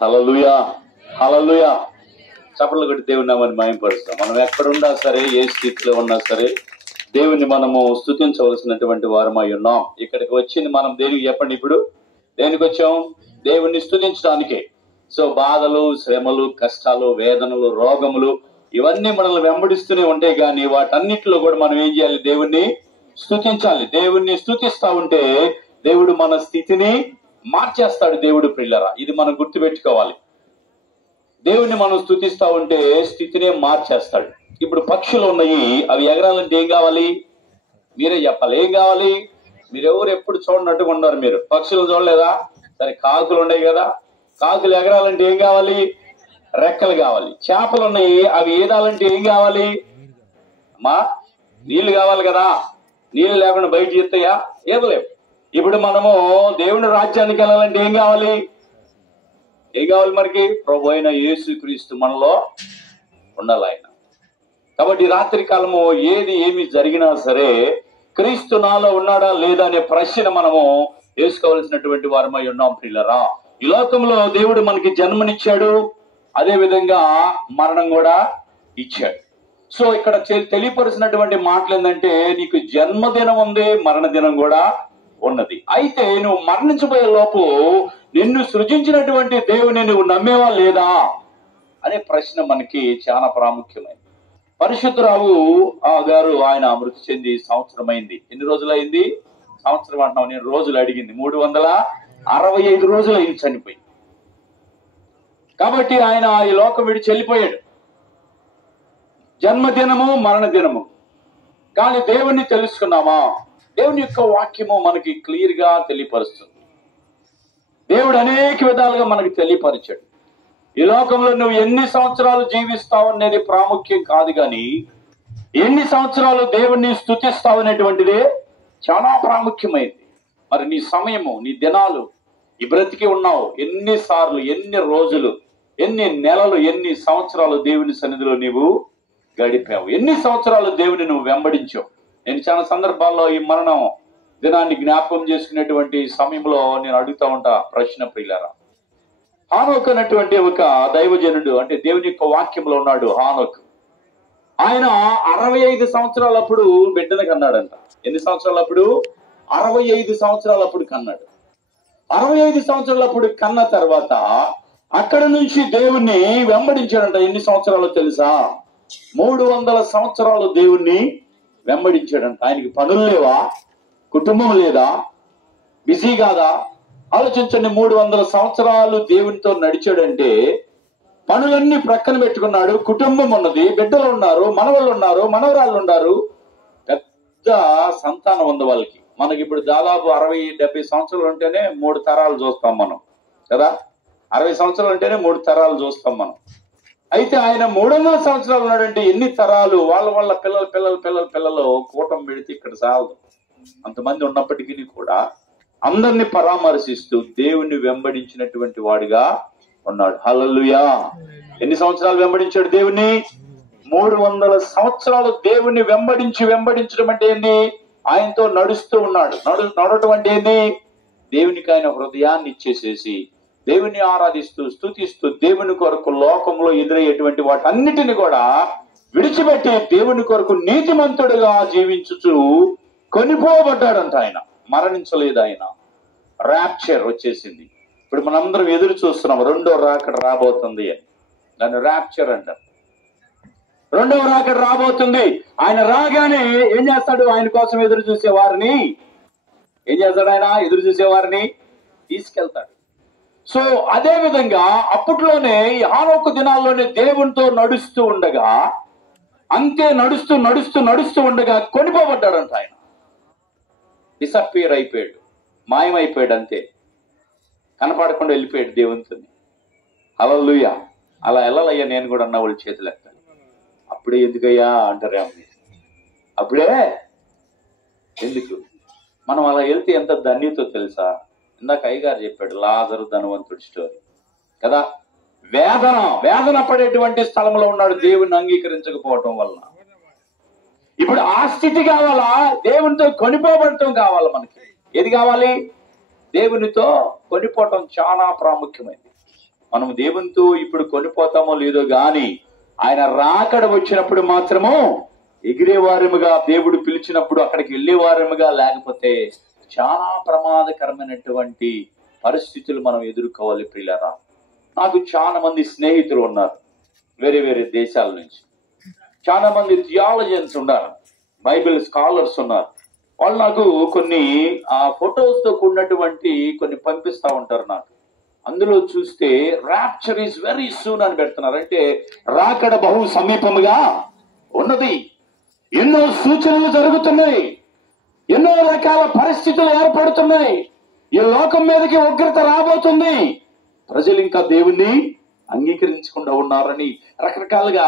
హల్లెలూయా, హల్లెలూయా. చప్పట్లు కొట్టి దేవుని నామాన్ని మహిమపరుస్తాం. మనం ఎక్కడున్నా సరే, ఏ స్థితిలో ఉన్నా సరే, దేవుని మనము స్తుతించవలసినటువంటి వారమై ఉన్నాం. ఇక్కడికి వచ్చింది మనం దేనికి చెప్పండి? ఇప్పుడు దేనికి వచ్చాం? దేవుణ్ణి స్తుతించడానికే. సో బాధలు, శ్రమలు, కష్టాలు, వేదనలు, రోగములు ఇవన్నీ మనల్ని వెంబడిస్తూనే ఉంటాయి. కానీ వాటన్నిటిలో కూడా మనం ఏం చేయాలి? దేవుణ్ణి స్తుతించాలి. దేవుణ్ణి స్తుతిస్తా ఉంటే దేవుడు మన స్థితిని మార్చేస్తాడు. దేవుడు ప్రియులారా, ఇది మనం గుర్తుపెట్టుకోవాలి. దేవుణ్ణి మనం స్తుతిస్తా ఉంటే స్థితినే మార్చేస్తాడు. ఇప్పుడు పక్షులు ఉన్నాయి, అవి ఎగరాలంటే ఏం కావాలి? మీరే చెప్పాలి. ఏం కావాలి? మీరెవరు ఎప్పుడు చూడనట్టుగా ఉన్నారు. మీరు పక్షులు చూడలేదా? సరే, కాకులు ఉన్నాయి కదా, కాకులు ఎగరాలంటే ఏం కావాలి? రెక్కలు కావాలి. చేపలు ఉన్నాయి, అవి ఈదాలంటే ఏం కావాలి? అమ్మా, నీళ్లు కావాలి కదా. నీళ్లు లేకుండా బయట ఎత్తాయా? ఏదలేవు. ఇప్పుడు మనము దేవుని రాజ్యానికి వెళ్ళాలంటే ఏం కావాలి? ఏం కావాలి మనకి? ప్రభు అయిన యేసుక్రీస్తు మనలో ఉండాలి ఆయన. కాబట్టి రాత్రి కాలము ఏమి జరిగినా సరే క్రీస్తు నాలో ఉన్నాడా లేదా అనే ప్రశ్న మనము వేసుకోవాల్సినటువంటి వారమై ఉన్నాం ప్రియులరా. ఈ లోకంలో దేవుడు మనకి జన్మనిచ్చాడు, అదే విధంగా మరణం కూడా ఇచ్చాడు. సో ఇక్కడ తెలియపరిచినటువంటి మాటలు ఏంటంటే, నీకు జన్మదినం ఉంది, మరణ దినం కూడా ఉన్నది. అయితే నువ్వు మరణించబోయే లోపు నిన్ను సృజించినటువంటి దేవుని నువ్వు నమ్మేవా లేదా అనే ప్రశ్న మనకి చాలా ప్రాముఖ్యమైనది. పరిశుద్ధరావు గారు ఆయన మృతి చెంది సంవత్సరం అయింది. ఎన్ని రోజులు అయింది? సంవత్సరం అంటున్నావు, నేను రోజులు అడిగింది. 365 రోజులు అయింది చనిపోయి. కాబట్టి ఆయన ఈ లోకం విడిచి వెళ్ళిపోయాడు. జన్మదినము, మరణ దినము. కానీ దేవుణ్ణి తెలుసుకున్నామా? దేవుని యొక్క వాక్యము మనకి క్లియర్ గా తెలియపరుస్తుంది. దేవుడు అనేక విధాలుగా మనకి తెలియపరిచాడు. ఈ లోకంలో నువ్వు ఎన్ని సంవత్సరాలు జీవిస్తావు అనేది ప్రాముఖ్యం కాదు, కానీ ఎన్ని సంవత్సరాలు దేవుణ్ణి స్తుతిస్తావు అనేటువంటిదే చాలా ప్రాముఖ్యమైనది. మరి నీ సమయము, నీ దినాలు, ఈ బ్రతికి ఉన్నావు ఎన్నిసార్లు, ఎన్ని రోజులు, ఎన్ని నెలలు, ఎన్ని సంవత్సరాలు దేవుని సన్నిధిలో నీవు గడిపావు? ఎన్ని సంవత్సరాలు దేవుని నువ్వు వెంబడించావు? నేను చాలా సందర్భాల్లో ఈ మరణం దినాన్ని జ్ఞాపకం చేసుకునేటువంటి సమయంలో నేను అడుగుతా ఉంటా ప్రశ్న ప్రియులారా. హానోక్ అనేటువంటి ఒక దైవజనుడు, అంటే దేవుని యొక్క వాక్యంలో ఉన్నాడు హానోక్. ఆయన 65 సంవత్సరాలప్పుడు బిడ్డను కన్నాడంట. ఎన్ని సంవత్సరాలప్పుడు? 65 సంవత్సరాలప్పుడు కన్నాడు. 65 సంవత్సరాలప్పుడు కన్న తర్వాత అక్కడ నుంచి దేవుణ్ణి వెంబడించాడంట. ఎన్ని సంవత్సరాలు తెలుసా? 300 సంవత్సరాలు దేవుణ్ణి వెంబడించాడంట. ఆయనకి పనులు లేవా? కుటుంబం లేదా? బిజీ కాదా? ఆలోచించండి. 300 సంవత్సరాలు దేవునితో నడిచాడంటే పనులన్నీ ప్రక్కన పెట్టుకున్నాడు. కుటుంబం ఉన్నది, బిడ్డలు ఉన్నారు, మనవాళ్ళు ఉన్నారు, మనవరాళ్ళు ఉన్నారు, పెద్ద సంతానం ఉంది వాళ్ళకి. మనకి ఇప్పుడు దాదాపు 60-70 సంవత్సరాలు ఉంటేనే 3 తరాలు చూస్తాం మనం కదా. 60 సంవత్సరాలు ఉంటేనే 3 తరాలు చూస్తాం మనం. అయితే ఆయన 300 సంవత్సరాలు ఉన్నాడంటే ఎన్ని తరాలు? వాళ్ళ పిల్లలు కూటం పెడితే ఇక్కడ చాలదు. అంతమంది ఉన్నప్పటికీ కూడా అందరినీ పరామర్శిస్తూ దేవుణ్ణి వెంబడించినటువంటి వాడిగా ఉన్నాడు. హల్లెలూయా. ఎన్ని సంవత్సరాలు వెంబడించాడు దేవుణ్ణి? 300 సంవత్సరాలు దేవుణ్ణి వెంబడించడం అంటే ఏంది? ఆయనతో నడుస్తూ ఉన్నాడు. నడవటం అంటే ఏంది? దేవునికి ఆయన హృదయాన్ని ఇచ్చేసేసి దేవుని ఆరాధిస్తూ, స్తుతిస్తూ, దేవుని కొరకు లోకంలో ఎదురయ్యేటువంటి వాటన్నిటిని కూడా విడిచిపెట్టి దేవుని కొరకు నీతిమంతుడుగా జీవించుచు కొనిపోబడ్డాడంట. ఆయన మరణించలేదు. ఆయన ర్యాప్చర్ వచ్చేసింది. ఇప్పుడు మనందరం ఎదురు చూస్తున్నాం, రెండో రాకడ రాబోతుంది అని. దాన్ని ర్యాప్చర్ అంటారు. రెండవ రాకడ రాబోతుంది. ఆయన రాగానే ఏం చేస్తాడు? ఆయన కోసం ఎదురు చూసే వారిని ఏం చేస్తాడు? ఆయన ఎదురు చూసే వారిని తీసుకెళ్తాడు. సో అదే విధంగా అప్పట్లోనే ఈ హానోకు దినాల్లోనే దేవునితో నడుస్తూ ఉండగా, అంతే నడుస్తూ ఉండగా కొనిపోబడ్డాడంట. ఆయన డిసప్పీర్ అయిపోయాడు, మాయమైపోయాడు, అంతే కనపడకుండా వెళ్ళిపోయాడు దేవునితో. హల్లెలూయా. అలా వెళ్ళాలయ్యా నేను కూడా అన్న వాళ్ళు చేతులు ఎత్తాలి. అప్పుడే ఎందుకయ్యా అంటారేమో. అప్పుడే ఎందుకు? మనం అలా వెళ్తే ఎంత ధన్యతో తెలుసా? ఇందాక అయ్యగారు చెప్పాడు లాజరు ధనవంతుడి స్టోరీ కదా. వేదన పడేటువంటి స్థలంలో ఉన్నాడు దేవుని అంగీకరించకపోవటం వలన. ఇప్పుడు ఆ స్థితి కావాలా? దేవునితో కొనిపోబడటం కావాలా? మనకి ఏది కావాలి? దేవునితో కొనిపోవటం చాలా ప్రాముఖ్యమైనది. మనం దేవునితో ఇప్పుడు కొనిపోతామో లేదో గాని ఆయన రాకడ వచ్చినప్పుడు మాత్రము ఎగిరేవారముగా, దేవుడు పిలిచినప్పుడు అక్కడికి వెళ్ళేవారముగా, లేకపోతే చాలా ప్రమాదకరమైనటువంటి పరిస్థితులు మనం ఎదుర్కోవాలి ప్రియులారా. నాకు చాలా మంది స్నేహితులు ఉన్నారు వేరే వేరే దేశాల నుంచి. చాలా మంది థియాలజియన్స్ ఉన్నారు, బైబిల్ స్కాలర్స్ ఉన్నారు. వాళ్ళు నాకు కొన్ని ఫొటోస్ తో కూడినటువంటి కొన్ని పంపిస్తా ఉంటారు నాకు. అందులో చూస్తే రాప్చర్ ఈజ్ వెరీ సూన్ అని పెడుతున్నారు. అంటే రాకడ బహు సమీపముగా ఉన్నది, ఎన్నో సూచనలు జరుగుతున్నాయి, ఎన్నో రకాల పరిస్థితులు ఏర్పడుతున్నాయి, ఈ లోకం మీదకి ఉగ్రత రాబోతుంది, ప్రజలు ఇంకా దేవుణ్ణి అంగీకరించకుండా ఉన్నారని రకరకాలుగా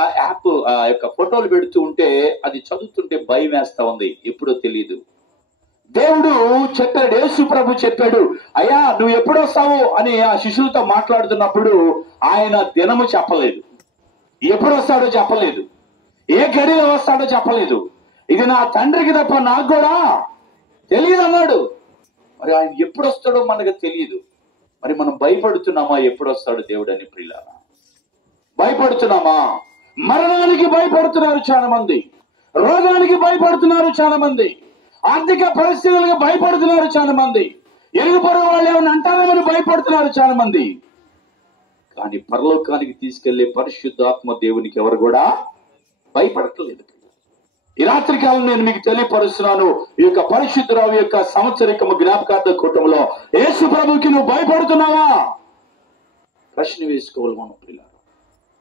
యొక్క ఫోటోలు పెడుతూ ఉంటే అది చదువుతుంటే భయం వేస్తా ఉంది. ఎప్పుడో తెలియదు. దేవుడు చెప్పాడు, యేసు ప్రభు చెప్పాడు, అయ్యా నువ్వు ఎప్పుడు వస్తావు అని ఆ శిశువుతో మాట్లాడుతున్నప్పుడు ఆయన దినము చెప్పలేదు, ఎప్పుడు వస్తాడో చెప్పలేదు, ఏ గడిలో వస్తాడో చెప్పలేదు. ఇది నా తండ్రికి తప్ప నాకు కూడా తెలియదు అన్నాడు. మరి ఆయన ఎప్పుడు వస్తాడో మనకు తెలియదు. మరి మనం భయపడుతున్నామా ఎప్పుడు వస్తాడు దేవుడు అని? ప్రియులారా, భయపడుతున్నామా? మరణానికి భయపడుతున్నారు చాలా మంది, రోగానికి భయపడుతున్నారు చాలా మంది, ఆర్థిక పరిస్థితులకు భయపడుతున్నారు చాలా మంది, ఎరుగు పొరుగు వాళ్ళు ఏమైనా అంటారేమని భయపడుతున్నారు చాలా మంది. కానీ పరలోకానికి తీసుకెళ్లే పరిశుద్ధాత్మ దేవునికి ఎవరు కూడా భయపడట్లేదు. ఈ రాత్రి కాలం నేను మీకు తెలియపరుస్తున్నాను, ఈ యొక్క పరిశుద్ధరావు యొక్క సంవత్సరికము జ్ఞాపకార్థ కూటంలో యేసు ప్రభుకి నువ్వు భయపడుతున్నావా? ప్రశ్న వేసుకోవాలి మనం పిల్లలు.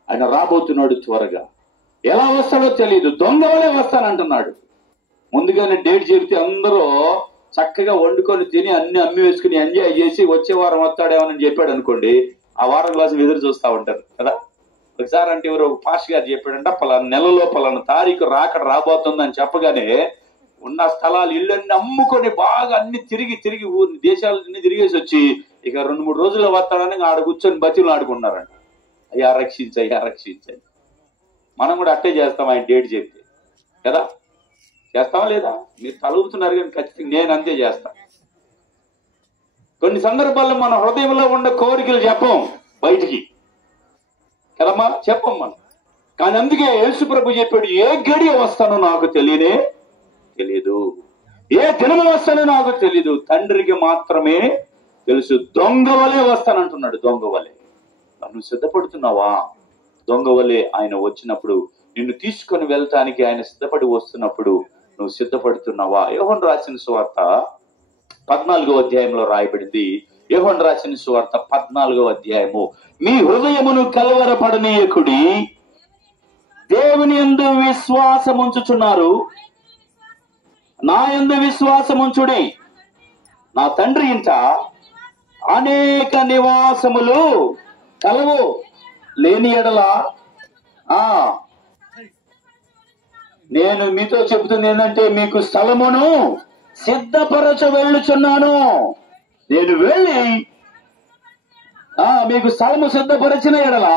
ఆయన రాబోతున్నాడు త్వరగా. ఎలా వస్తాడో తెలియదు, దొంగ వలే వస్తానంటున్నాడు. ముందుగానే డేట్ చెబితే అందరూ చక్కగా వండుకొని తిని అన్ని అమ్మి వేసుకుని ఎంజాయ్ చేసి వచ్చే వారం వస్తాడేమని చెప్పాడు అనుకోండి, ఆ వారం కోసం ఎదురు చూస్తూ ఉంటారు కదా. ఒకసారి అంటే ఎవరు పాష్ గారు చెప్పాడంట, పలానా నెలలో పలానా తారీఖు రాకడ రాబోతుందని చెప్పగానే ఉన్న స్థలాలు ఇళ్ళన్నీ అమ్ముకొని బాగా అన్ని తిరిగి ఊరి దేశాలన్నీ తిరిగేసి వచ్చి ఇక 2-3 రోజుల్లో వస్తాడని ఆడ కూర్చొని బతిలు ఆడుకున్నారంట. అయ్యా రక్షించాయి. మనం కూడా అట్టే చేస్తాం ఆయన డేట్ చెప్తే కదా. చేస్తావా లేదా? మీరు తలుపుతున్నారు కానీ ఖచ్చితంగా నేను అంతే చేస్తా. కొన్ని సందర్భాల్లో మన హృదయంలో ఉన్న కోరికలు చెప్పం బయటికి కదమ్మా, చెప్పం మనం. కానీ అందుకే యేసు ప్రభు చెప్పాడు, ఏ గడియ వస్తానో నాకు తెలియదు, ఏ దినము వస్తానో నాకు తెలియదు, తండ్రికి మాత్రమే తెలుసు. దొంగ వలే వస్తానంటున్నాడు, దొంగ వలే. నువ్వు సిద్ధపడుతున్నావా? దొంగ వలే ఆయన వచ్చినప్పుడు నిన్ను తీసుకొని వెళ్ళటానికి ఆయన సిద్ధపడి వస్తున్నప్పుడు నువ్వు సిద్ధపడుతున్నావా? యోహాను రాసిన సువార్త 14వ అధ్యాయంలో రాయబడింది. యోహాను రాసిన సువార్త 14వ అధ్యాయము, మీ హృదయమును కలవరపడనీయకుడి, దేవుని యందు విశ్వాసముంచుచున్నారు, నా యందు విశ్వాసముంచుడి, నా తండ్రి ఇంట అనేక నివాసములు కలవు, లేని ఎడల నేను మీతో చెబుతుంది ఏంటంటే మీకు స్థలమును సిద్ధపరచ వెళ్ళుచున్నాను. నేను వెళ్ళి మీకు స్థలము సిద్ధపరిచిన ఎడల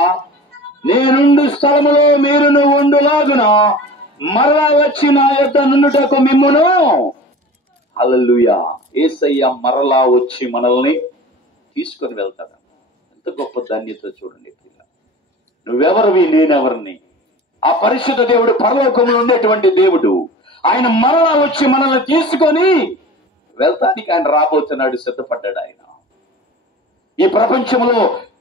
నేనుండు స్థలములో మీరును ఉండులాగున మరలా వచ్చి నా యొద్ద నుండుటకు మిమ్మును. హల్లెలూయా. యేసయ్య మరలా వచ్చి మనల్ని తీసుకొని వెళ్తాడు. ఎంత గొప్ప ధన్యత చూడండి. నువ్వెవరివి, నేనెవరిని? ఆ పరిశుద్ధ దేవుడు పరలోకంలో ఉండేటువంటి దేవుడు, ఆయన మరలా వచ్చి మనల్ని తీసుకొని వెళ్తానికి ఆయన రాబోతున్నాడు, సిద్ధపడ్డాడు ఆయన. ఈ ప్రపంచంలో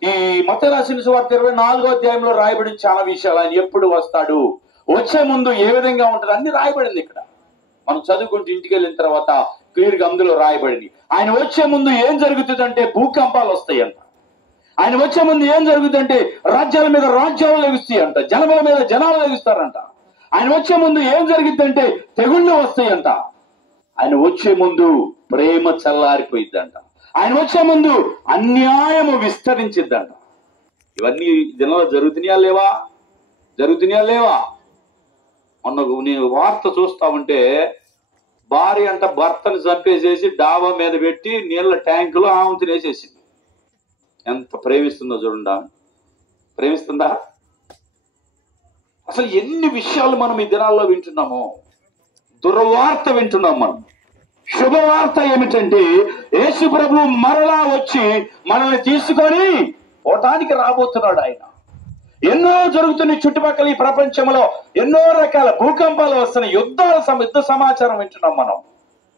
ఈ మత్తయి రాసిన సువార్త 24వ అధ్యాయంలో రాయబడిన చాలా విషయాలు. ఆయన ఎప్పుడు వస్తాడు, వచ్చే ముందు ఏ విధంగా ఉంటుంది అన్ని రాయబడింది ఇక్కడ. మనం చదువుకుంటూ ఇంటికి వెళ్ళిన తర్వాత క్లియర్గా అందులో రాయబడింది. ఆయన వచ్చే ముందు ఏం జరుగుతుందంటే భూకంపాలు వస్తాయంట. ఆయన వచ్చే ముందు ఏం జరుగుతుందంటే రాజ్యాల మీద రాజ్యాలు లెగుస్తాయి అంట, జనముల మీద జనాలు లెగుస్తారంట. ఆయన వచ్చే ముందు ఏం జరిగిద్దంటే తెగుళ్ళు వస్తాయంట. ఆయన వచ్చే ముందు ప్రేమ చల్లారిపోయిద్దంట. ఆయన వచ్చే ముందు అన్యాయము విస్తరించిద్దంట. ఇవన్నీ దినాలు జరుగుతున్నాయా లేవా? మొన్న నేను వార్త చూస్తా ఉంటే భార్య అంట భర్తను చంపేసేసి డాబా మీద పెట్టి నీళ్ళ ట్యాంకులో ఆమెను వేసేసింది. ఎంత ప్రేమిస్తుందో చూడండి. ప్రేమిస్తుందా? అసలు ఎన్ని విషయాలు మనం ఈ దినాల్లో వింటున్నామో. దుర్వార్త వింటున్నాం మనం. శుభవార్త ఏమిటంటే యేసు ప్రభు మరలా వచ్చి మనల్ని తీసుకొని పోవటానికి రాబోతున్నాడు ఆయన. ఎన్నో జరుగుతున్నాయి చుట్టుపక్కల ఈ ప్రపంచంలో, ఎన్నో రకాల భూకంపాలు వస్తున్నాయి, యుద్ధ సమాచారం వింటున్నాం మనం.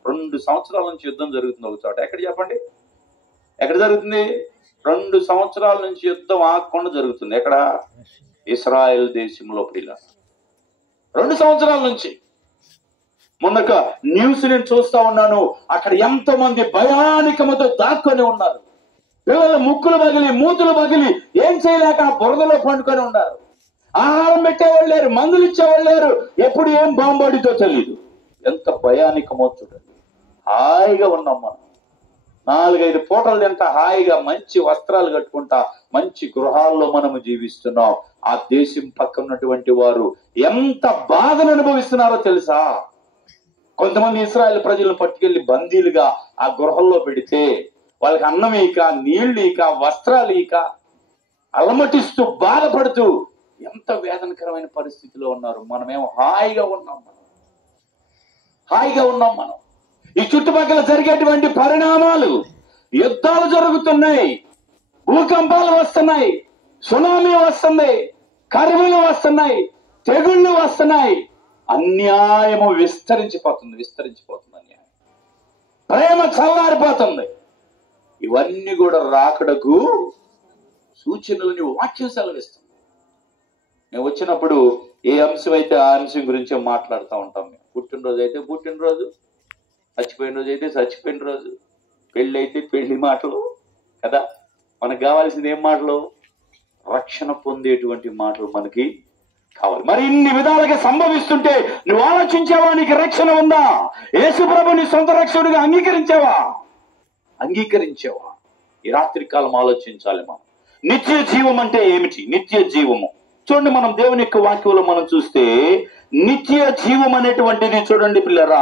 2 సంవత్సరాల నుంచి యుద్ధం జరుగుతుంది ఒక చోట. ఎక్కడ చెప్పండి, ఎక్కడ జరుగుతుంది? 2 సంవత్సరాల నుంచి యుద్ధం ఆగకుండా జరుగుతుంది. ఎక్కడ? ఇస్రాయేల్ దేశంలో. పిల్ల 2 సంవత్సరాల నుంచి. మొన్నక న్యూస్ నేను చూస్తా ఉన్నాను, అక్కడ ఎంతో మంది భయానికముతో దాక్కొని ఉన్నారు. పిల్లలు ముక్కులు పగిలి, మూతులు పగిలి, ఏం చేయలేక బురదలో పండుకొని ఉన్నారు. ఆహారం పెట్టేవాళ్ళు లేరు, మందులు ఇచ్చేవాళ్ళు లేరు, ఎప్పుడు ఏం బాంబడితో తెలియదు. ఎంత భయానికమో చూడండి. హాయిగా ఉన్నాం మనం, 4-5 పూటలు తింటా హాయిగా మంచి వస్త్రాలు కట్టుకుంటా మంచి గృహాల్లో మనము జీవిస్తున్నాం. ఆ దేశం పక్కన ఉన్నటువంటి వారు ఎంత బాధను అనుభవిస్తున్నారో తెలుసా? కొంతమంది ఇశ్రాయేలు ప్రజలను పట్టుకెళ్లి బందీలుగా ఆ గృహంలో పెడితే వాళ్ళకి అన్నం ఇక, నీళ్లు ఇక, వస్త్రాలు ఇక, అలమటిస్తూ బాధపడుతూ ఎంత వేదనకరమైన పరిస్థితిలో ఉన్నారు. మనమేమో హాయిగా ఉన్నాం. మనం ఈ చుట్టుపక్కల జరిగేటువంటి పరిణామాలు, యుద్ధాలు జరుగుతున్నాయి, భూకంపాలు వస్తున్నాయి, సునామీ వస్తుంది, కరువులు వస్తున్నాయి, తెగుళ్ళు వస్తున్నాయి, అన్యాయము విస్తరించిపోతుంది అన్యాయం, ప్రేమ చల్లారిపోతుంది. ఇవన్నీ కూడా రాకడకు సూచనలని వాక్యం సెలవిస్తుంది. మేము వచ్చినప్పుడు ఏ అంశం అయితే ఆ అంశం గురించే మాట్లాడుతూ ఉంటాం. మేము పుట్టినరోజు అయితే పుట్టినరోజు, చచ్చిపోయిన రోజు అయితే చచ్చిపోయిన రోజు, పెళ్ళి అయితే పెళ్లి మాటలు కదా. మనకు కావాల్సింది ఏం మాటలు? రక్షణ పొందేటువంటి మాటలు మనకి కావాలి. మరి ఇన్ని విధాలుగా సంభవిస్తుంటే నువ్వు ఆలోచించావా? నీకు రక్షణ ఉందా? యేసు ప్రభు నీ సొంత రక్షకుడిగా అంగీకరించావా? ఈ రాత్రి కాలం ఆలోచించాలి మనం. నిత్య జీవం అంటే ఏమిటి? నిత్య జీవము చూడండి, మనం దేవుని యొక్క వాక్యంలో మనం చూస్తే నిత్య జీవం అనేటువంటిది చూడండి పిల్లరా,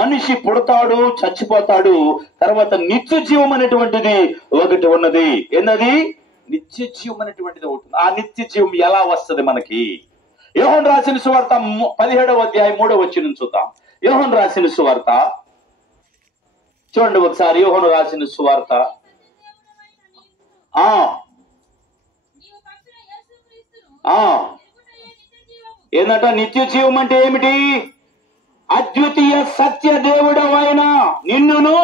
మనిషి పుడతాడు, చచ్చిపోతాడు, తర్వాత నిత్య జీవం అనేటువంటిది ఒకటి ఉన్నది. ఏంటది? నిత్య జీవం అనేటువంటిది ఒకటి. ఆ నిత్య జీవం ఎలా వస్తుంది మనకి? యోహాను రాసిన సువార్త 17వ అధ్యాయం 3వ వచనం చూద్దాం. యోహాను రాసిన సువార్త చూడండి ఒకసారి. యోహాను రాసిన సువార్త ఏంటంట? నిత్య జీవం అంటే ఏమిటి? అద్వితీయ సత్య దేవుడవైన నిన్నును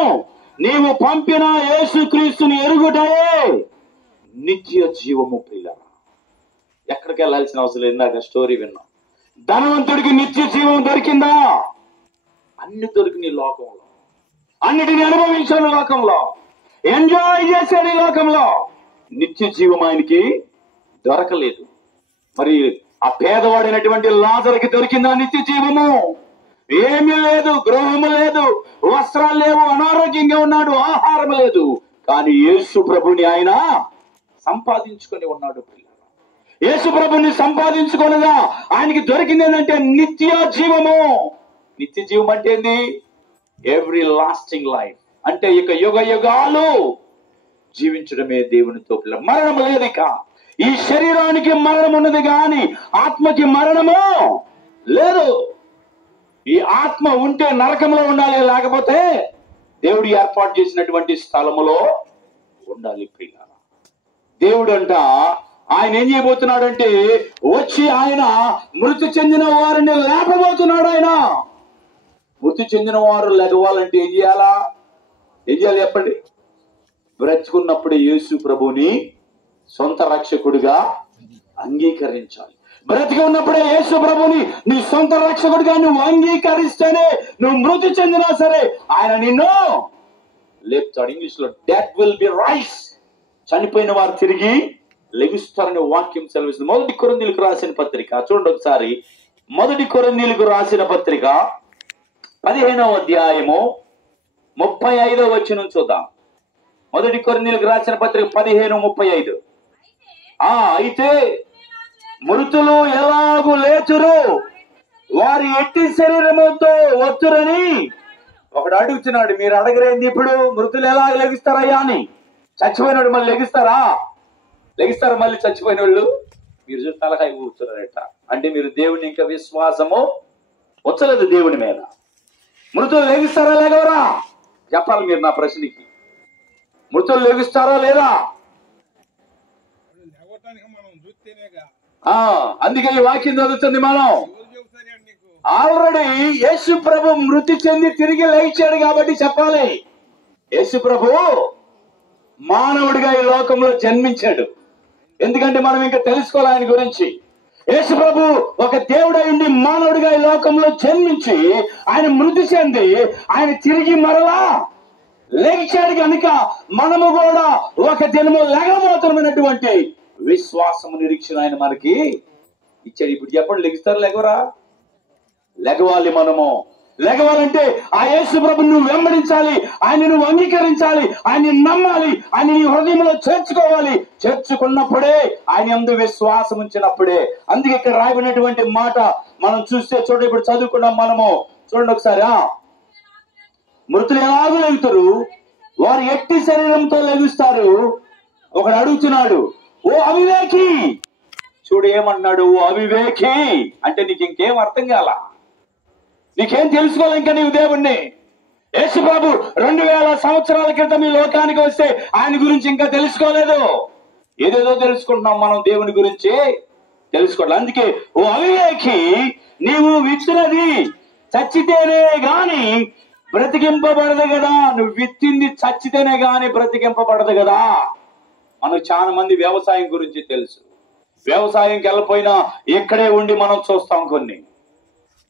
నీవు పంపిన యేసుక్రీస్తుని ఎరుగుటయే నిత్య జీవము. పిల్లరా, ఎక్కడికి వెళ్ళాల్సిన అవసరం లేదు. ఇందాక స్టోరీ విన్నాం. ధనవంతుడికి నిత్య జీవం దొరికిందా? అన్ని దొరికిన లోకంలో, అన్నిటిని అనుభవించిన లోకంలో, ఎంజాయ్ చేశాడు ఈ లోకంలో. నిత్య జీవం ఆయనకి దొరకలేదు. మరి ఆ పేదవాడైనటువంటి లాజరుకి దొరికిందా నిత్య జీవము? ఏమీ లేదు, గృహము లేదు, వస్త్రాలు లేవు, అనారోగ్యంగా ఉన్నాడు, ఆహారం లేదు. కానీ యేసు ప్రభుని ఆయన సంపాదించుకొని ఉన్నాడు. యేసు ప్రభుని సంపాదించుకొనగా ఆయనకి దొరికింది ఏంటంటే నిత్య జీవము. నిత్య జీవం అంటే ఏంది? ఎవ్రీ లాస్టింగ్ లైఫ్ అంటే ఇక యుగ యుగాలు జీవించడమే దేవునితో. మరణం లేదు ఇక. ఈ శరీరానికి మరణం ఉన్నది కానీ ఆత్మకి మరణము లేదు. ఈ ఆత్మ ఉంటే నరకంలో ఉండాలి, లేకపోతే దేవుడు ఏర్పాటు చేసినటువంటి స్థలములో ఉండాలి. ప్రియులారా, దేవుడు అంట ఆయన ఏం చేయబోతున్నాడంటే వచ్చి ఆయన మృతి చెందిన వారిని లేపబోతున్నాడు. ఆయన మృతి చెందిన వారు లెగవాలంటే ఏం చేయాలి చెప్పండి? బ్రతుకున్నప్పుడు యేసు ప్రభుని సొంత రక్షకుడిగా అంగీకరించాలి. బ్రతికి ఉన్నప్పుడే యేసు ప్రభుని నీ సొంత రక్షకుడిగా నువ్వు అంగీకరిస్తేనే నువ్వు మృతి చెందినా సరే ఆయన నిన్ను లేపుతాడు. ఇంగ్లీష్ లో డెత్ విల్ బి రైస్, చనిపోయిన వారు తిరిగి లెగుస్తారని వాక్యం సెలవిస్తుంది. 1 కొరింథీయులకు రాసిన పత్రిక చూడండి ఒకసారి. 1 కొరింథీయులకు రాసిన పత్రిక 15వ అధ్యాయము 35వ వచనం చూద్దాం. 1 కొరింథీయులకు రాసిన పత్రిక 15:35. అయితే మృతులు ఎలాగూ లేచురు, వారి ఎట్టి శరీరముతో వచ్చురని ఒకడు అడుగుతున్నాడు. మీరు అడగరేంది ఇప్పుడు? మృతులు ఎలాగ లెగిస్తారయ్యా అని. చచ్చిపోయినాడు మళ్ళీ లెగిస్తారా? మళ్ళీ చచ్చిపోయిన వాళ్ళు మీరు చూసి తలకాయ కూర్చున్నారట. అంటే మీరు దేవుని ఇంకా విశ్వాసము వచ్చలేదు దేవుని మీద. మృతులు లెగిస్తారా లేగవరా? చెప్పాలి మీరు నా ప్రశ్నకి. మృతులు లెగిస్తారా లేదా? అందుకే ఈ వాక్యం చదువుతుంది మనం. ఆల్రెడీ యేసు ప్రభు మృతి చెంది తిరిగి లేచాడు కాబట్టి చెప్పాలి. యేసు ప్రభు మానవుడిగా ఈ లోకంలో జన్మించాడు. ఎందుకంటే మనం ఇంకా తెలుసుకోవాలి ఆయన గురించి. యేసు ప్రభు ఒక దేవుడై ఉండి మానవుడిగా ఈ లోకంలో జన్మించి ఆయన మృతి చెంది ఆయన తిరిగి మరలా లేచాడు కనుక మనము కూడా ఒక దినము లెగబోతున్నటువంటి విశ్వాసము నిరీక్షణ ఆయన మనకి ఇచ్చాడు. ఇప్పుడు చెప్పండి, లెగిస్తారు లెగవరా? లెగవాలి. మనము లెగవాలంటే ఆ యేసు ప్రభుని నువ్వు వెంబడించాలి, ఆయన నువ్వు అంగీకరించాలి, ఆయన నమ్మాలి, ఆయన నీ హృదయంలో చేర్చుకోవాలి. చేర్చుకున్నప్పుడే ఆయన యందు విశ్వాసం ఉంచినప్పుడే. అందుకే ఇక్కడ రాయబడినటువంటి మాట మనం చూస్తే చూడండి, ఇప్పుడు చదువుకున్నాం మనము. చూడండి ఒకసారి. మృతులు ఎలాగూ లెగుతారు, వారు ఎట్టి శరీరంతో లెగుస్తారు. ఒకడు అడుగుతున్నాడు, ఓ అవివేకి. చూడు ఏమన్నాడు, ఓ అవివేకి అంటే నీకు ఇంకేం అర్థం కాల, నీకేం తెలుసుకోవాలి ఇంకా నీవు దేవుణ్ణి. యేసు ప్రభు 2000 సంవత్సరాల క్రితం ఈ లోకానికి వస్తే ఆయన గురించి ఇంకా తెలుసుకోలేదు. ఏదేదో తెలుసుకుంటున్నాం మనం, దేవుని గురించి తెలుసుకోవాలి. అందుకే ఓ అవివేకి, నీవు విత్తినది చచ్చితేనే గాని బ్రతికింపబడదు కదా. నువ్వు విత్తింది చచ్చితేనే గాని బ్రతికింపబడదు కదా. మనకు చాలా మంది వ్యవసాయం గురించి తెలుసు. వ్యవసాయంకి వెళ్ళిపోయినా ఇక్కడే ఉండి మనం చూస్తాం. కొన్ని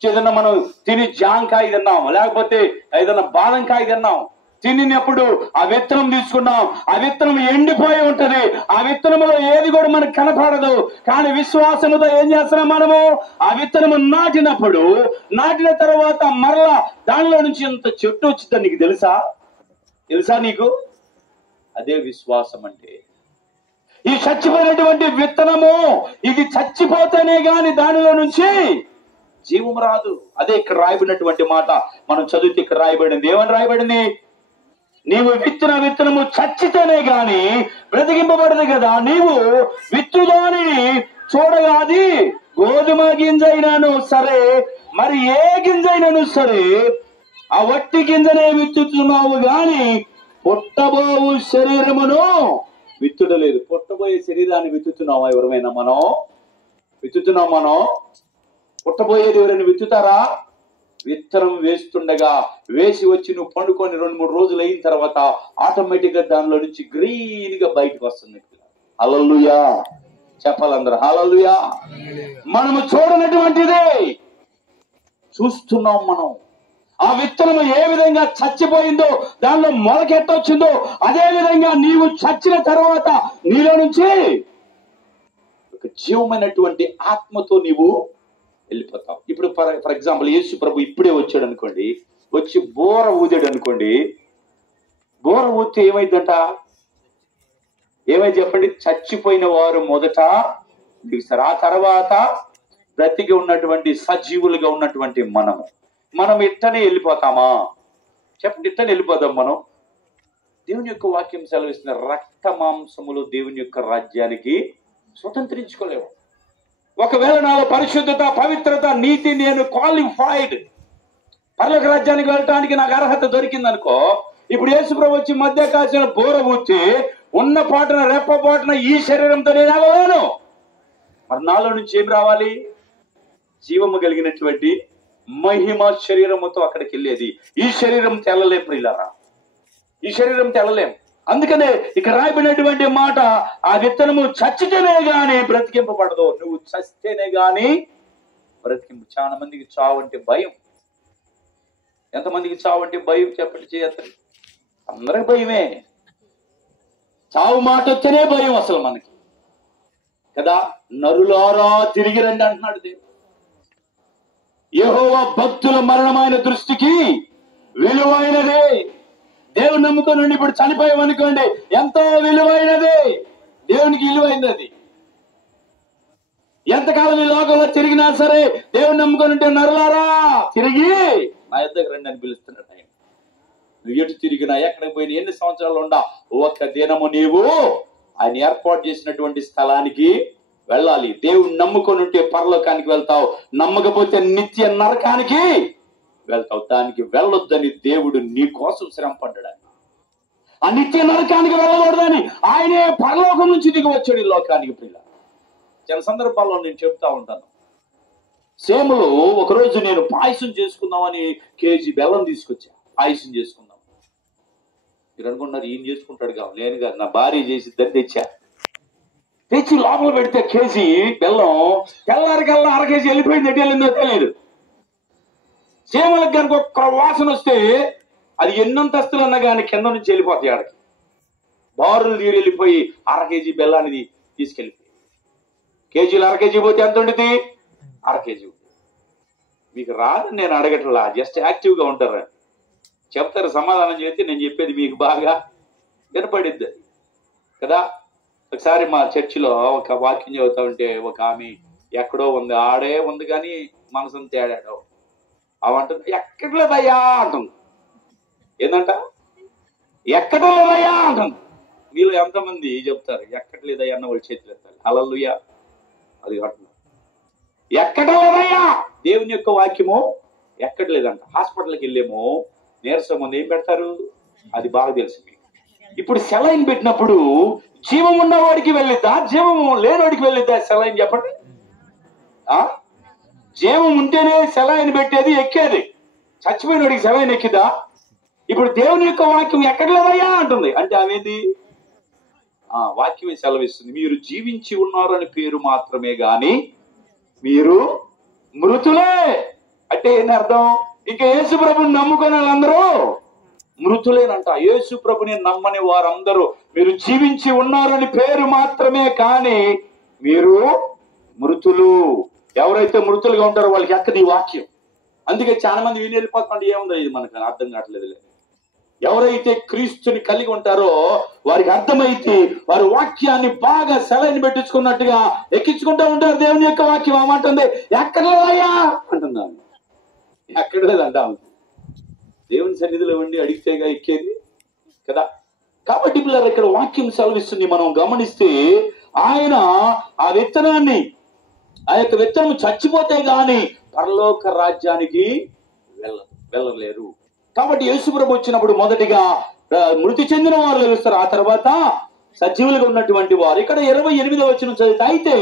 ఏదన్నా మనం తిని జాంకాయ తిన్నాం, లేకపోతే ఏదన్నా బాదంకాయ తిన్నాం. తినినప్పుడు ఆ విత్తనం తీసుకున్నాం, ఆ విత్తనం ఎండిపోయి ఉంటది. ఆ విత్తనంలో ఏది కూడా మనకు కనపడదు. కానీ విశ్వాసముతో ఏం చేస్తున్నాం మనము? ఆ విత్తనము నాటిన తర్వాత మరలా దానిలో నుంచి ఇంత చెట్టు వచ్చిందని నీకు తెలుసా నీకు? అదే విశ్వాసం అంటే. ఈ చచ్చిపోయినటువంటి విత్తనము ఇది చచ్చిపోతేనే గాని దానిలో నుంచి జీవం రాదు. అదే ఇక్కడ రాయబడినటువంటి మాట మనం చదివితే ఇక్కడ రాయబడింది. ఏమని రాయబడింది? నీవు విత్తిన విత్తనము చచ్చితేనే గాని బ్రతికింపబడదు కదా. నీవు విత్తుదానిని చూడగా అది గోధుమ గింజైనాను సరే, మరి ఏ గింజైనాను సరే, ఆ వట్టి గింజనే విత్తుతున్నావు గాని పుట్టబోవు శరీరమును విత్తుడలేదు. పుట్టబోయే శరీరాన్ని విత్తుతున్నావా? ఎవరైనా మనం విత్తుతున్నాం? మనం పుట్టబోయేది ఎవరైనా విత్తుతారా? విత్తనం వేస్తుండగా వేసి వచ్చి నువ్వు పండుకొని 2-3 రోజులు అయిన తర్వాత ఆటోమేటిక్ గా దానిలో నుంచి గ్రీన్ గా బయటకు వస్తుంది. హల్లెలూయా చెప్పాలందరూ, హల్లెలూయా. మనము చూడనటువంటిదే చూస్తున్నాం. మనం ఆ విత్తనం ఏ విధంగా చచ్చిపోయిందో, దానిలో మొలకెట్టొచ్చిందో, అదే విధంగా నీవు చచ్చిన తర్వాత నీలో నుంచి ఒక జీవమైనటువంటి ఆత్మతో నీవు వెళ్ళిపోతావు. ఇప్పుడు ఫర్ ఎగ్జాంపుల్ యేసు ప్రభు ఇప్పుడే వచ్చాడు అనుకోండి, వచ్చి బోర ఊదాడు అనుకోండి. బోర ఊదితే ఏమైందంట? ఏమైంది చెప్పండి? చచ్చిపోయిన వారు మొదట దిగుతారు. ఆ తర్వాత బ్రతికి ఉన్నటువంటి సజీవులుగా ఉన్నటువంటి మనం ఇట్టనే వెళ్ళిపోతామా? చెప్పండి, ఇట్టనే వెళ్ళిపోతాం మనం. దేవుని యొక్క వాక్యం సెలవిస్తున్న రక్త మాంసములు దేవుని యొక్క రాజ్యానికి స్వతంత్రించుకోలేవు. ఒకవేళ నాలో పరిశుద్ధత, పవిత్రత, నీతి, నేను క్వాలిఫైడ్ పరలోక రాజ్యానికి వెళ్ళటానికి నాకు అర్హత దొరికిందనుకో, ఇప్పుడు యేసు ప్రభు వచ్చి మధ్యకాశం బోర ఊచి ఉన్న పాటన రెప్పపాటున ఈ శరీరంతో నేను వెళ్ళలేను. మరి నాలో నుంచి ఏం రావాలి? జీవము కలిగినటువంటి మహిమ శరీరముతో అక్కడికి వెళ్ళేది. ఈ శరీరం తెల్లలేం ప్రియులారా, ఈ శరీరం తెల్లలేం. అందుకనే ఇక్కడ రాయబడినటువంటి మాట, ఆ విత్తనము చచ్చితేనే గాని బ్రతికింపబడదు. నువ్వు చస్తేనే గాని బ్రతికింపు. చాలా మందికి చావు అంటే భయం. ఎంతమందికి చావు అంటే భయం చెప్పండి చేయత్తండి. అందరికి భయమే. చావు మాట వచ్చేనే భయం అసలు మనకి కదా. నరులారా తిరిగి రండి అంటున్నాడు దేవుడు. యెహోవా భక్తుల మరణమైన దృష్టికి విలువైనదే. దేవుని నమ్ముకొని ఇప్పుడు చనిపోయామనుకోండి, ఎంతో విలువైనది. దేవునికి విలువైంది అది. ఎంతకాలం ఈ లోకంలో తిరిగినా సరే దేవుని నమ్ముకొని ఉంటే నరులారా తిరిగి నా యొద్దకు రండి అని పిలుస్తున్నాడు ఆయన. నువ్వు ఎటు తిరిగినా, ఎక్కడికి పోయినా, ఎన్ని సంవత్సరాలు ఉండా, ఒక్క దినము నీవు ఆయన ఏర్పాటు చేసినటువంటి స్థలానికి వెళ్ళాలి. దేవుని నమ్ముకొని ఉంటే పరలోకానికి వెళ్తావు, నమ్మకపోతే నిత్య నరకానికి వెళ్తావు. దానికి వెళ్ళొద్దని దేవుడు నీ కోసం శ్రమ పడ్డాడు. ఆ నిత్య నరకానికి వెళ్ళకూడదని ఆయనే పరలోకం నుంచి దిగి వచ్చాడు ఈ లోకానికి. పిల్ల చాలా సందర్భాల్లో నేను చెప్తా ఉంటాను. సేములో ఒకరోజు నేను పాయసం చేసుకుందామని కేజీ బెల్లం తీసుకొచ్చా, పాయసం చేసుకుందాం. మీరు అనుకుంటున్నారు ఈయన చేసుకుంటాడు కాదు, నేను కాదు, నా భార్య చేసిద్దని తెచ్చా. తెచ్చి లోపల పెడితే కేజీ బెల్లం తెల్లారికల్లా 1/2 కేజీ వెళ్ళిపోయింది, ఎటు వెళ్ళిందో తెలియదు. సేమలకు కనుక ఒక్క వాసన వస్తే అది ఎన్నంతస్తులు అన్నా కానీ కింద నుంచి వెళ్ళిపోతాయి, ఆడకి బారులు తీరి వెళ్ళిపోయి 1/2 కేజీ బెల్లాన్ని తీసుకెళ్ళిపోయి. కేజీలు 1/2 కేజీ పోతే ఎంత ఉండేది? 1/2 కేజీ. మీకు రాదు, నేను అడగట్లా, జస్ట్ యాక్టివ్గా ఉంటారు, చెప్తారు, సమాధానం చేస్తే నేను చెప్పేది మీకు బాగా వినపడిద్ది కదా. ఒకసారి మా చర్చిలో ఒక వాక్యం చదువుతా ఉంటే ఒక ఆమె ఎక్కడో ఉంది, ఆడే ఉంది కానీ మనసుని తేడాడు. అవంటుంది ఎక్కడలేదయ్యా అంటుంది. ఏంటంట? ఎక్కడలేదయ్యా అంటుంది. మీలో ఎంతమంది చెప్తారు ఎక్కడలేదయ్యా అన్న వాళ్ళు చేతులు ఎత్తాలి. హల్లెలూయా. అది అంటున్నారు ఎక్కడలేదయ్యా. దేవుని యొక్క వాక్యము ఎక్కడలేదంట. హాస్పిటల్కి వెళ్ళేమో నీరసం ముందు ఏం పెడతారు, అది బాగా తెలుసు మీకు. ఇప్పుడు సెలైన్ పెట్టినప్పుడు జీవం ఉన్నవాడికి వెళ్ళిద్దా, జీవం లేనివాడికి వెళ్ళిద్దా సెలైన్? చెప్పండి. జీవం ఉంటేనే సెలైన్ పెట్టేది, ఎక్కేది. చచ్చిపోయినోడికి సెలైన్ ఎక్కిదా? ఇప్పుడు దేవుని యొక్క వాక్యం ఎక్కడలేదయ్యా అంటుంది అంటే ఆమెది వాక్యమే సెలవిస్తుంది, మీరు జీవించి ఉన్నారు అని పేరు మాత్రమే గాని మీరు మృతులే. అంటే ఏంటి అర్థం? ఇక యేసు ప్రభుని నమ్ముకునే వాళ్ళందరూ మృతులేనంట. యేసు ప్రభుని నమ్మని వారందరూ మీరు జీవించి ఉన్నారని పేరు మాత్రమే కానీ మీరు మృతులు. ఎవరైతే మృతులుగా ఉంటారో వాళ్ళకి ఎక్కది ఈ వాక్యం. అందుకే చాలా మంది విని వెళ్ళిపోతుంటే ఏముందో ఇది మనకు అర్థం కావట్లేదు. ఎవరైతే క్రీస్తుని కలిగి ఉంటారో వారికి అర్థమైతే వారి వాక్యాన్ని బాగా సెలైన్ పెట్టించుకున్నట్టుగా ఎక్కించుకుంటూ ఉంటారు. దేవుని యొక్క వాక్యం ఏమంటుంది? ఎక్కడలేదయ్యా అంటున్నాను. ఎక్కడ లేదంట. దేవుని సన్నిధిలో ఉండి అడిగితేగా ఎక్కేది కదా. కాబట్టి పిల్లలు ఇక్కడ వాక్యం సెలవిస్తుంది. మనం గమనిస్తే ఆయన ఆ విత్తనాన్ని, ఆ యొక్క విత్తనం చచ్చిపోతే గాని పరలోక రాజ్యానికి వెళ్ళలేరు. కాబట్టి యేసుప్రభు వచ్చినప్పుడు మొదటిగా మృతి చెందిన వారు లభిస్తారు, ఆ తర్వాత సజీవులుగా ఉన్నటువంటి వారు. ఇక్కడ 28వ వచనం చదివితే, అయితే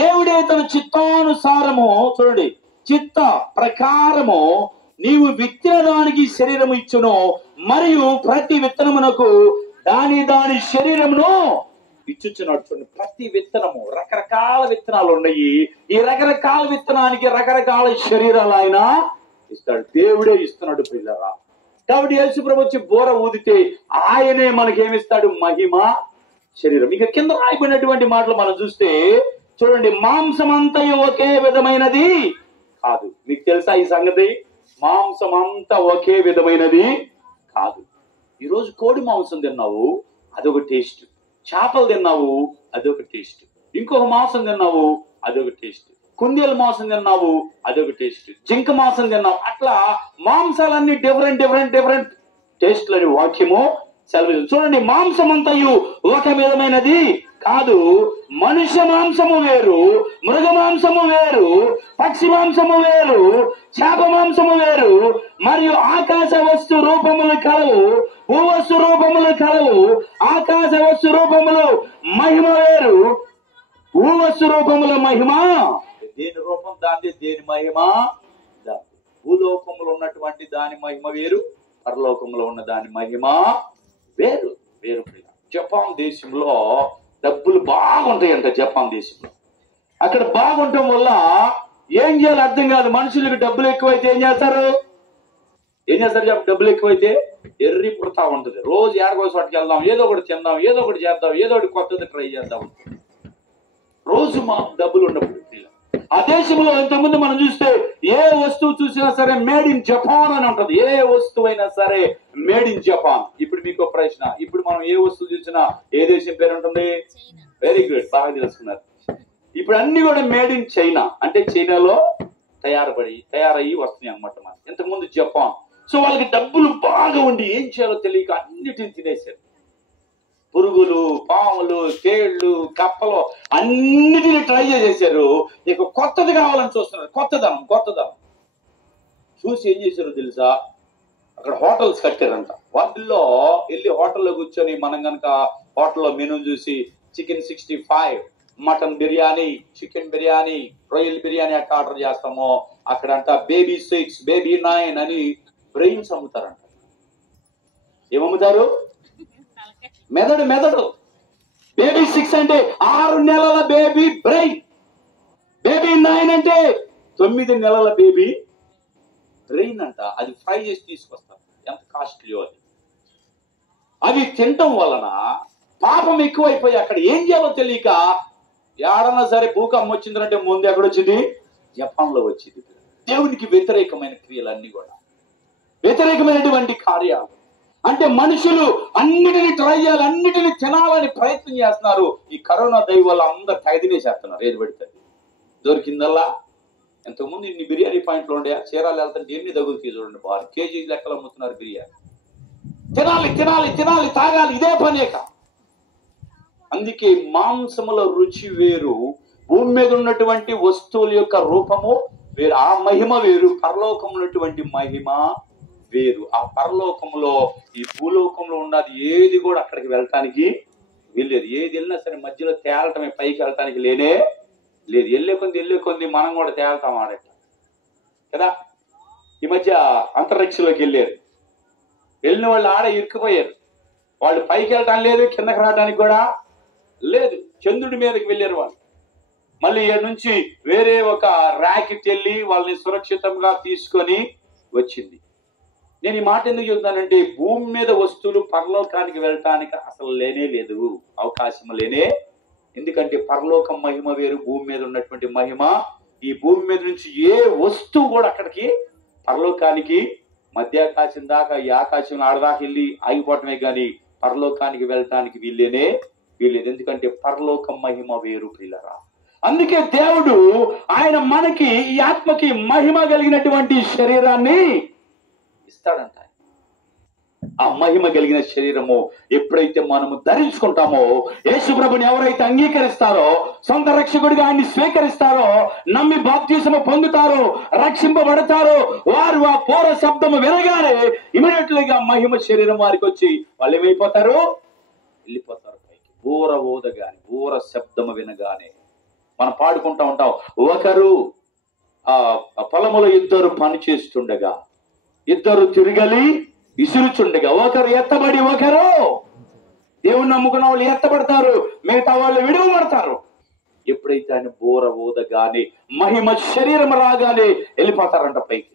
దేవుడే తన చిత్తానుసారము, చూడండి, చిత్త ప్రకారము నీవు విత్తిన దానికి శరీరము ఇచ్చును, మరియు ప్రతి విత్తనమునకు దాని శరీరమును ఇచ్చుచున్నాడు. చూడండి, ప్రతి విత్తనము, రకరకాల విత్తనాలు ఉన్నాయి. ఈ రకరకాల విత్తనానికి రకరకాల శరీరాలు ఆయన ఇస్తాడు. దేవుడే ఇస్తున్నాడు పిల్లరా. కాబట్టి యేసుప్రభు వచ్చి బోర ఊదితే ఆయనే మనకేమిస్తాడు? మహిమ శరీరం. ఇక కింద రాయబడినటువంటి మాటలు మనం చూస్తే చూడండి, మాంసమంతయు ఒకే విధమైనది కాదు. మీకు తెలుసా ఈ సంగతి? మాంసం అంతా ఒకే విధమైనది కాదు. ఈరోజు కోడి మాంసం తిన్నావు, అదొక టేస్ట్. చేపలు తిన్నావు, అదొక టేస్ట్. ఇంకొక మాంసం తిన్నావు, అదొక టేస్ట్. కుందేలు మాంసం తిన్నావు, అదొక టేస్ట్. జింక మాంసం తిన్నావు. అట్లా మాంసాలన్నీ డిఫరెంట్ టేస్ట్లని వాక్యము సెలవు. చూడండి, మాంసం అంతయు ఒక విధమైనది కాదు. మనుష్య మాంసము వేరు, మృగ మాంసము వేరు, పక్షి మాంసము వేరు, చేప మాంసము వేరు, మరియు ఆకాశ వస్తు రూపములు కలవు, భూవస్తు రూపములు కలవు. ఆకాశ వస్తు రూపములు మహిమ వేరు, భూవస్తు రూపముల మహిమ దేని రూపం దాన్ని, దేని మహిమ దాని. భూలోకములో ఉన్నటువంటి దాని మహిమ వేరు, పరలోకంలో ఉన్న దాని మహిమ వేరు వేరు. జపాన్ దేశంలో డబ్బులు బాగుంటాయంట. జపాన్ దేశంలో అక్కడ బాగుండటం వల్ల ఏం చేయాలో అర్థం కాదు. మనుషులకు డబ్బులు ఎక్కువైతే ఏం చేస్తారు చెప్ప, డబ్బులు ఎక్కువైతే ఎర్రి పుడతా ఉంటుంది. రోజు ఏడకోసం వాటికి వెళ్దాం, ఏదో ఒకటి తిందాం, ఏదో ఒకటి చేద్దాం, ఏదో ఒకటి కొత్తది ట్రై చేద్దాం. రోజు మా డబ్బులు ఉన్నప్పుడు ఆ దేశంలో ఇంతకుముందు మనం చూస్తే ఏ వస్తువు చూసినా సరే మేడ్ ఇన్ జపాన్ అని ఉంటది. ఏ వస్తువు అయినా సరే మేడ్ ఇన్ జపాన్. ఇప్పుడు మీకు ప్రశ్న, ఇప్పుడు మనం ఏ వస్తువు చూసినా ఏ దేశం పేరు ఉంటుంది? వెరీ గుడ్, బాగా తెలుసుకున్నారు. ఇప్పుడు అన్ని కూడా మేడ్ ఇన్ చైనా, అంటే చైనాలో తయారయ్యి వస్తున్నాయి అన్నమాట. మనకి ఇంతకుముందు జపాన్. సో వాళ్ళకి డబ్బులు బాగా ఉండి ఏం చేయాలో తెలియక అన్నిటిని తినేశారు. పురుగులు, పాములు, తేళ్లు, కప్పలు అన్నిటిని ట్రై చేసేసారు. ఇక కొత్తది కావాలని చూస్తున్నారు. కొత్తదనం చూసి ఏం చేశారో తెలుసా? అక్కడ హోటల్స్ కట్టారంట. వాటిల్లో వెళ్ళి హోటల్లో కూర్చొని మనం కనుక హోటల్లో మెనూ చూసి chicken 65, mutton biryani, chicken biryani, రొయ్యల బిర్యానీ అట్లా ఆర్డర్ చేస్తామో అక్కడంట బేబీ 6, బేబీ 9 అని బ్రెయిన్స్ అమ్ముతారంట. ఏమమ్ముతారు? మెదడు. బేబీ 6 అంటే 6 నెలల బేబీ బ్రెయిన్, బేబీ 9 అంటే 9 నెలల బేబీ బ్రెయిన్ అంట. అది ఫ్రై చేసి తీసుకొస్తారు. ఎంత కాస్ట్లీ అది. అవి తినటం వలన పాపం ఎక్కువైపోయి అక్కడ ఏం చేయాలో తెలియక ఏడన్నా సరే భూకంపం వచ్చిందంటే ముందు ఎక్కడొచ్చింది? జపాన్లో వచ్చింది. దేవునికి వ్యతిరేకమైన క్రియలన్నీ కూడా, వ్యతిరేకమైనటువంటి కార్యాలు. అంటే మనుషులు అన్నిటిని ట్రై చేయాలి, అన్నిటిని తినాలని ప్రయత్నం చేస్తున్నారు. ఈ కరోనా దయ వల్ల అందరు ఖైదీనేసేస్తున్నారు. ఏది పడితే దొరికిందల్లా. ఇంతకుముందు ఇన్ని బిర్యానీ పాయింట్లు ఉండే, చీరాలు వెళ్తుంటే ఎన్ని తగులుతాయి చూడండి. బాగా కేజీ లెక్కలు అమ్ముతున్నారు బిర్యానీ. తినాలి, తాగాలి, ఇదే పనేక. అందుకే మాంసముల రుచి వేరు, భూమి మీద ఉన్నటువంటి వస్తువుల యొక్క రూపము వేరు, ఆ మహిమ వేరు, పరలోకం ఉన్నటువంటి మహిమ వేరు. ఆ పరలోకంలో ఈ భూలోకంలో ఉన్నది ఏది కూడా అక్కడికి వెళ్ళటానికి వెళ్ళలేదు. ఏది వెళ్ళినా సరే మధ్యలో తేలటమే, పైకి వెళ్ళటానికి లేనే లేదు. వెళ్ళే కొంది మనం కూడా తేలతాం ఆడట కదా. ఈ మధ్య అంతరిక్షంలోకి వెళ్ళిన వాళ్ళు ఆడ ఇరుక్కుపోయారు. వాళ్ళు పైకి వెళ్ళటానికి లేదు, కిందకి రావడానికి కూడా లేదు. చంద్రుడి మీదకి వెళ్ళారు వాళ్ళు. మళ్ళీ ఇక్కడ నుంచి వేరే ఒక ర్యాకెట్ వెళ్ళి వాళ్ళని సురక్షితంగా తీసుకొని వచ్చింది. నేను ఈ మాట ఎందుకు చెబుతానంటే, భూమి మీద వస్తువులు పరలోకానికి వెళ్ళటానికి అసలు లేనే లేదు, అవకాశం లేనే. ఎందుకంటే పరలోకం మహిమ వేరు, భూమి మీద ఉన్నటువంటి మహిమ. ఈ భూమి మీద నుంచి ఏ వస్తువు కూడా అక్కడికి పరలోకానికి మధ్యాకాశం దాకా, ఈ ఆకాశం ఆడదాకా వెళ్ళి ఆగిపోవటమే కానీ పరలోకానికి వెళ్ళటానికి వీల్లేదు. ఎందుకంటే పరలోకం మహిమ వేరు పిల్లరా. అందుకే దేవుడు ఆయన మనకి ఈ ఆత్మకి మహిమ కలిగినటువంటి శరీరాన్ని ఇస్తాడంట. ఆ మహిమ కలిగిన శరీరము ఎప్పుడైతే మనము ధరించుకుంటామో, యేసు ప్రభుని ఎవరైతే అంగీకరిస్తారో, సొంత రక్షకుడిగా ఆయన్ని స్వీకరిస్తారో, నమ్మి బాప్తిసము పొందుతారో, రక్షింపబడతారో, వారు ఆ బోర శబ్దము వినగానే ఇమీడియట్లీగా మహిమ శరీరం వారికి వచ్చి వాళ్ళు ఏమైపోతారు? వెళ్ళిపోతారు పైకి. బోర ఊదగానే, బోర శబ్దము వినగానే మనం పాడుకుంటా ఉంటాం. ఒకరు ఆ పొలములో ఇద్దరు పని చేస్తుండగా, ఇద్దరు తిరగలి విసురుచుండగా, ఒకరు ఎత్తబడి ఒకరు, దేవుని నమ్ముకున్న వాళ్ళు ఎత్తబడతారు, మిగతా వాళ్ళు విడువబడతారు. ఎప్పుడైతే ఆయన బోర ఊదగానే, మహిమ శరీరం రాగానే వెళ్ళిపోతారంట పైకి.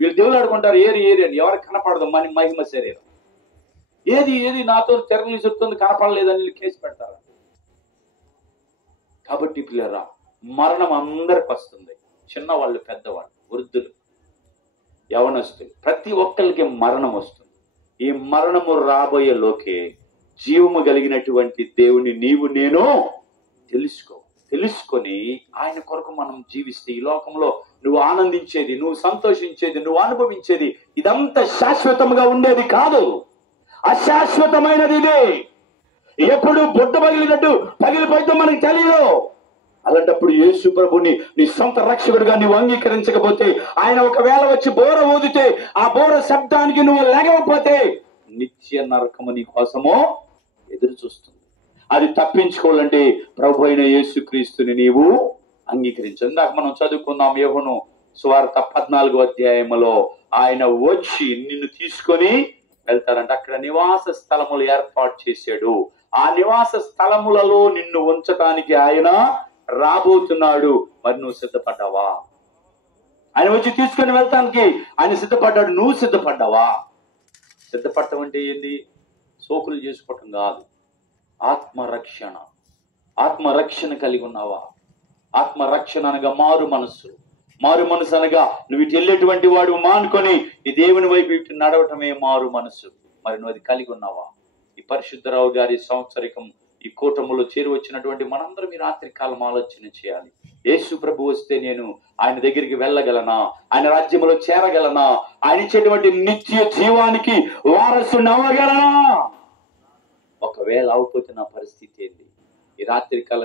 వీళ్ళు దేవుడు ఆడుకుంటారు, ఏరి అని. ఎవరికి కనపడదు మహిమ శరీరం. ఏది నాతో తెరలు చెప్తుంది, కనపడలేదని కేసు పెడతారు. కాబట్టి పిల్లరా, మరణం అందరికి వస్తుంది. చిన్నవాళ్ళు, పెద్దవాళ్ళు, వృద్ధులు, యవనస్తులు, ప్రతి ఒక్కరికి మరణం వస్తుంది. ఈ మరణము రాబోయే లోకే జీవము కలిగినటువంటి దేవుని నీవు నేను తెలుసుకొని ఆయన కొరకు మనం జీవిస్తే, ఈ లోకంలో నువ్వు ఆనందించేది, నువ్వు సంతోషించేది, నువ్వు అనుభవించేది ఇదంతా శాశ్వతంగా ఉండేది కాదు, అశాశ్వతమైనది. ఇది ఎప్పుడు బుడ్డ పగిలినట్టు పగిలిపోయితే మనకు తెలియదు. అలాంటప్పుడు యేసు ప్రభుని నీ సొంత రక్షకుడిగా నువ్వు అంగీకరించకపోతే, ఆయన ఒకవేళ వచ్చి బోర ఊదితే ఆ బోర శబ్దానికి నువ్వు లేకపోతే నిత్య నరకము నీ కోసమో ఎదురు చూస్తుంది. అది తప్పించుకోవాలంటే ప్రభు అయిన యేసుక్రీస్తుని నీవు అంగీకరించు. ఇందాక మనం చదువుకున్నాం యోహాను సువార్త 14వ అధ్యాయంలో ఆయన వచ్చి నిన్ను తీసుకొని వెళ్తాడంట. అక్కడ నివాస స్థలములు ఏర్పాటు చేశాడు. ఆ నివాస స్థలములలో నిన్ను ఉంచటానికి ఆయన రాబోతున్నాడు. మరి నువ్వు సిద్ధపడ్డావా? ఆయన వచ్చి తీసుకొని వెళ్తానికి ఆయన సిద్ధపడ్డాడు. నువ్వు సిద్ధపడ్డావా? సిద్ధపడటం అంటే ఏంది? సోకులు చేసుకోవటం కాదు, ఆత్మరక్షణ కలిగి ఉన్నావా? ఆత్మరక్షణ అనగా మారు మనసు అనగా నువ్వు ఇటు వెళ్ళేటువంటి వాడు మానుకొని ఈ దేవుని వైపు ఇటు నడవటమే మారు మనసు. మరి నువ్వు అది కలిగి ఉన్నావా? ఈ పరిశుద్ధరావు గారి సంవత్సరికం ఈ కూటములో చేరి వచ్చినటువంటి మనందరం ఈ రాత్రి కాలం ఆలోచన చేయాలి. యేసు ప్రభు వస్తే నేను ఆయన దగ్గరికి వెళ్ళగలనా? ఆయన రాజ్యంలో చేరగలనా? ఆయన ఇచ్చేటువంటి నిత్య జీవానికి వారసుని అవ్వగలనా? ఒకవేళ అవకపోతే నా పరిస్థితి ఏంది? ఈ రాత్రి కాలం